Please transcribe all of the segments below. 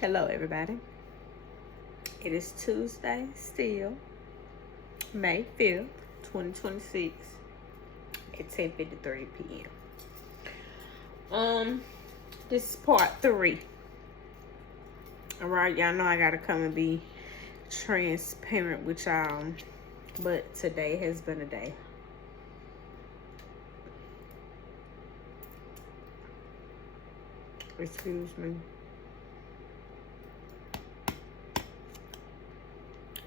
Hello, everybody. It is Tuesday, still May 5th, 2026 at 10:53 p.m. This is part 3. Alright, y'all know I gotta come and be transparent with y'all, but today has been a day. Excuse me.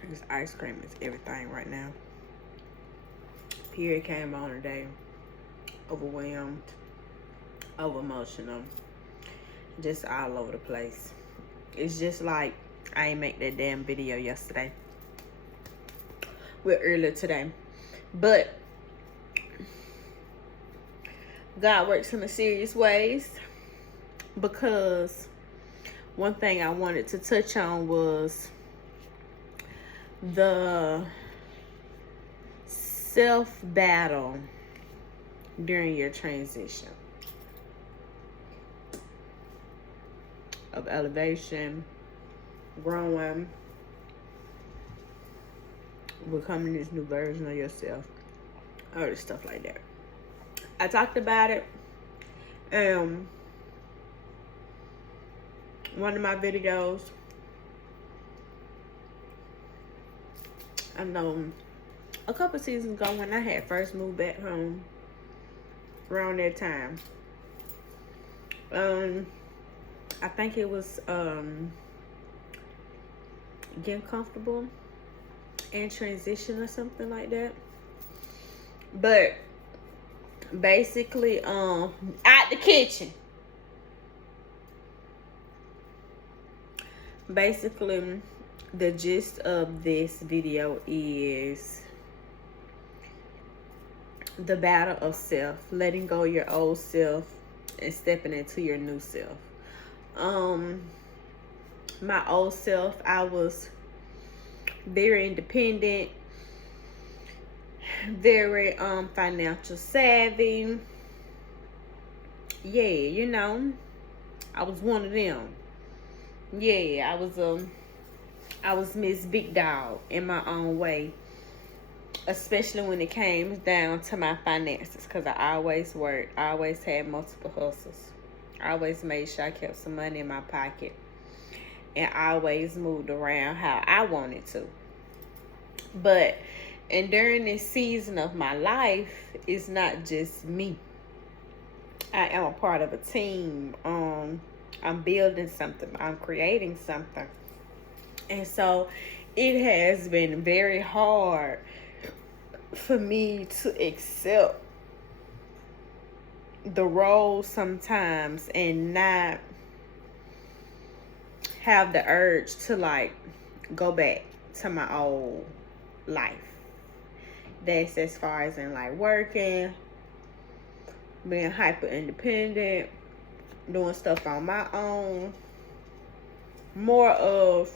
This ice cream is everything right now. Period came on today. Overwhelmed, over emotional, just all over the place. It's just like I ain't make that damn video yesterday. We're earlier today. But God works in mysterious ways, because one thing I wanted to touch on was the self-battle during your transition of elevation, growing, becoming this new version of yourself, all this stuff like that. I talked about it one of my videos. I know a couple seasons ago when I had first moved back home, around that time. I think it was getting comfortable and transition or something like that. But basically, out the kitchen. Basically, the gist of this video is the battle of self, letting go of your old self and stepping into your new self. My old self, I was very independent, very financial savvy. Yeah, you know, I was one of them. Yeah, I was Miss Big Dog in my own way, especially when it came down to my finances, because I always worked. I always had multiple hustles. I always made sure I kept some money in my pocket, and I always moved around how I wanted to. But, and during this season of my life, it's not just me. I am a part of a team. I'm building something. I'm creating something. And so it has been very hard for me to accept the role sometimes and not have the urge to like go back to my old life. That's as far as in like working, being hyper independent, doing stuff on my own, more of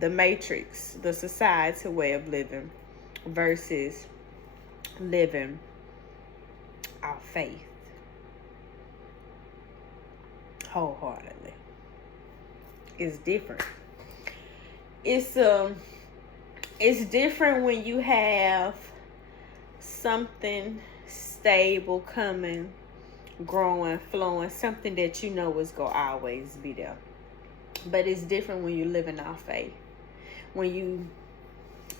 the matrix, the society way of living versus living our faith wholeheartedly. It's different. It's different when you have something stable coming, growing, flowing, something that you know is gonna always be there. But it's different when you live in our faith, when you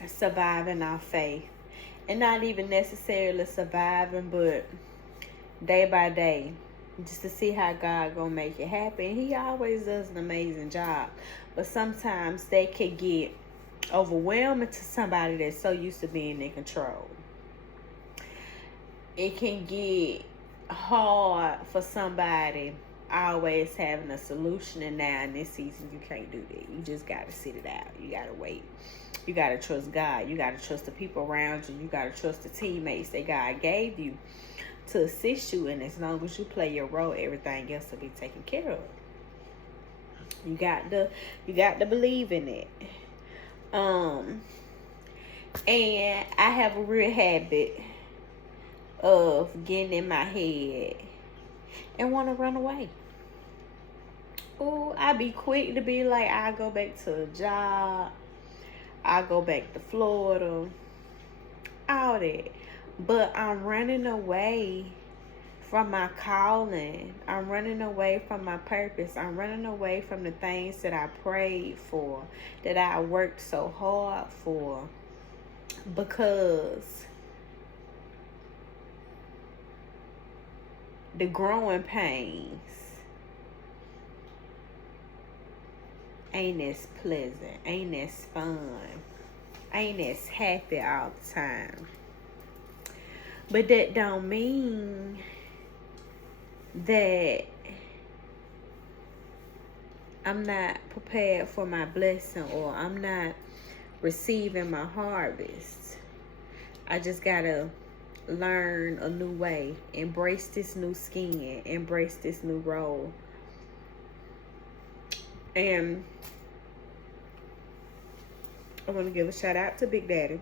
survive in our faith, and not even necessarily surviving, but day by day, just to see how God gonna make it happen. He always does an amazing job, but sometimes they can get overwhelming to somebody that's so used to being in control. It can get hard for somebody always having a solution, and now in this season you can't do that. You just gotta sit it out. You gotta wait. You gotta trust God. You gotta trust the people around you. You gotta trust the teammates that God gave you to assist you, and as long as you play your role, everything else will be taken care of. You got to believe in it. And I have a real habit of getting in my head and want to run away. Oh, I be quick to be like, I go back to a job, I go back to Florida, all that. But I'm running away from my calling. I'm running away from my purpose. I'm running away from the things that I prayed for, that I worked so hard for, because the growing pains ain't as pleasant, ain't as fun, ain't as happy all the time. But that don't mean that I'm not prepared for my blessing, or I'm not receiving my harvest. I just gotta learn a new way, embrace this new skin, embrace this new role. And I want to give a shout out to Big Daddy,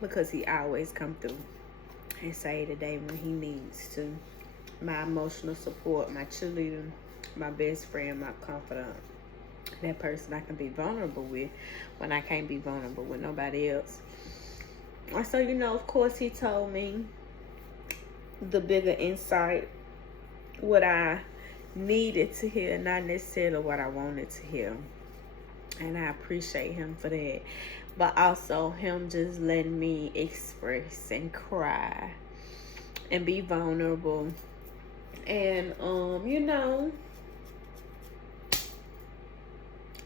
because he always come through and say the day when he needs to. My emotional support, my cheerleader, my best friend, my confidant. That person I can be vulnerable with when I can't be vulnerable with nobody else. And so, of course, he told me the bigger insight, what I needed to hear, not necessarily what I wanted to hear. And I appreciate him for that. But also him just letting me express and cry and be vulnerable. And,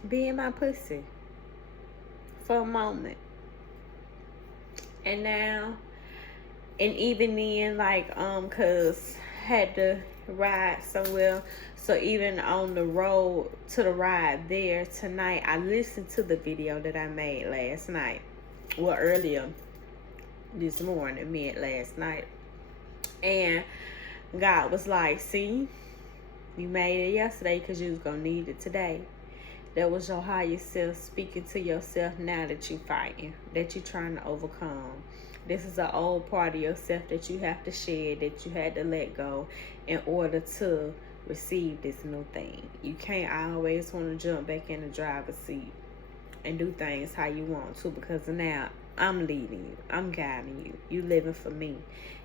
be in my pussy for a moment. And now, and even then, cause had to ride somewhere. So even on the road to the ride there tonight, I listened to the video that I made last night. Well, earlier this morning, last night. And God was like, see, you made it yesterday because you was going to need it today. That was your higher self speaking to yourself now that you're fighting, that you're trying to overcome. This is an old part of yourself that you have to shed, that you had to let go in order to receive this new thing. You can't always want to jump back in the driver's seat and do things how you want to, because now I'm leading you. I'm guiding you. You living for me.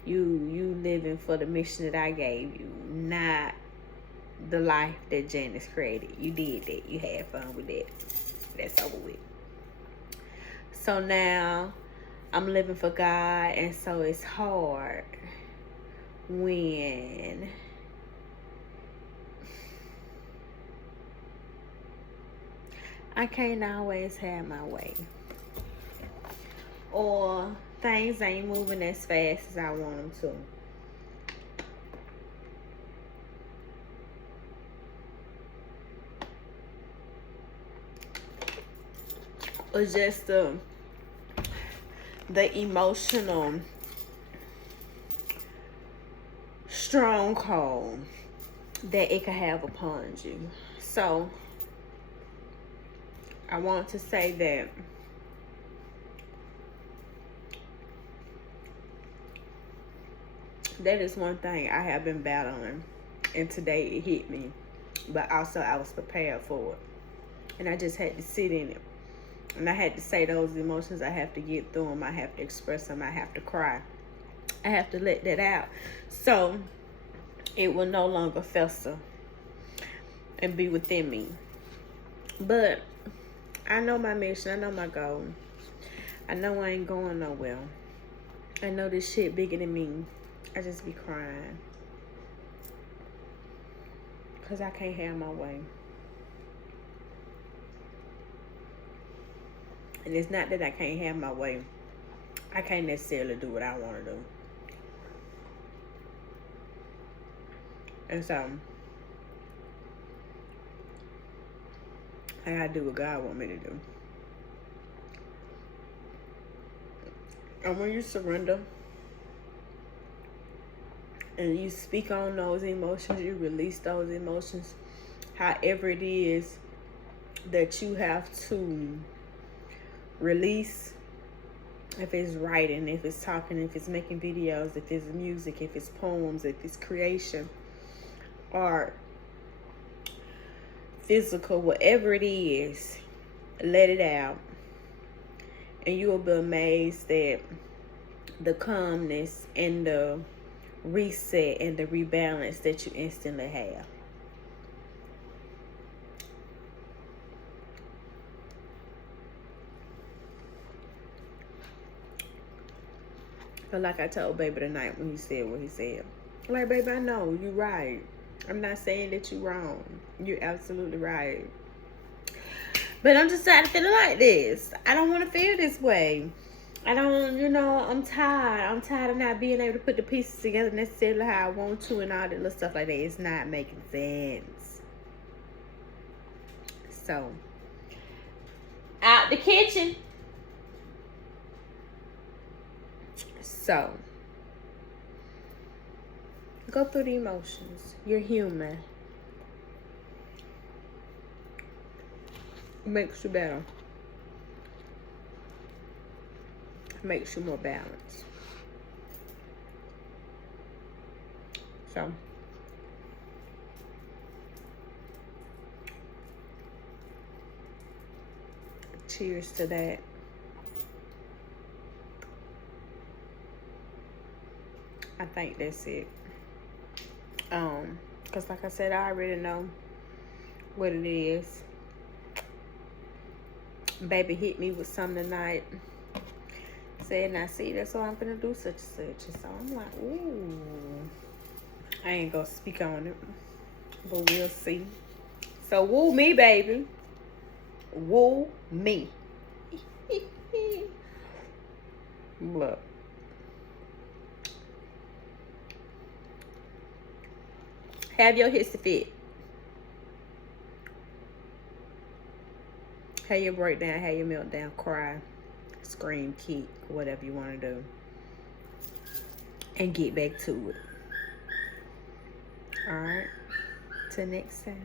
You living for the mission that I gave you, not the life that Janice created. You did that. You had fun with that. That's over with. So now I'm living for God, and so it's hard when I can't always have my way, or things ain't moving as fast as I want them to. Or just the emotional stronghold that it could have upon you. So I want to say that that is one thing I have been battling, and today it hit me, but also I was prepared for it, and I just had to sit in it. And I had to say those emotions. I have to get through them. I have to express them. I have to cry. I have to let that out, so it will no longer fester and be within me. But I know my mission. I know my goal. I know I ain't going nowhere. I know this shit bigger than me. I just be crying because I can't have my way. And it's not that I can't have my way. I can't necessarily do what I want to do. And so I gotta do what God want me to do. And when you surrender and you speak on those emotions, you release those emotions, however it is that you have to release, if it's writing, if it's talking, if it's making videos, if it's music, if it's poems, if it's creation, art, physical, whatever it is, let it out. And you will be amazed at the calmness and the reset and the rebalance that you instantly have. But like I told baby tonight when he said what he said. Like, baby, I know you're right. I'm not saying that you're wrong. You're absolutely right. But I'm just tired of feeling like this. I don't want to feel this way. I don't, I'm tired. I'm tired of not being able to put the pieces together necessarily how I want to and all that little stuff like that. It's not making sense. So, out the kitchen. So, go through the emotions. You're human. Makes you better. Makes you more balanced. So, cheers to that. I think that's it. Because like I said, I already know what it is. Baby hit me with something tonight. Said, now see, that's why I'm gonna do such and such. And so I'm like, ooh. I ain't gonna speak on it. But we'll see. So woo me, baby. Woo me. Look. Have your hissy fit. Have your breakdown, have your meltdown, cry, scream, kick, whatever you want to do. And get back to it. Alright? Till next time.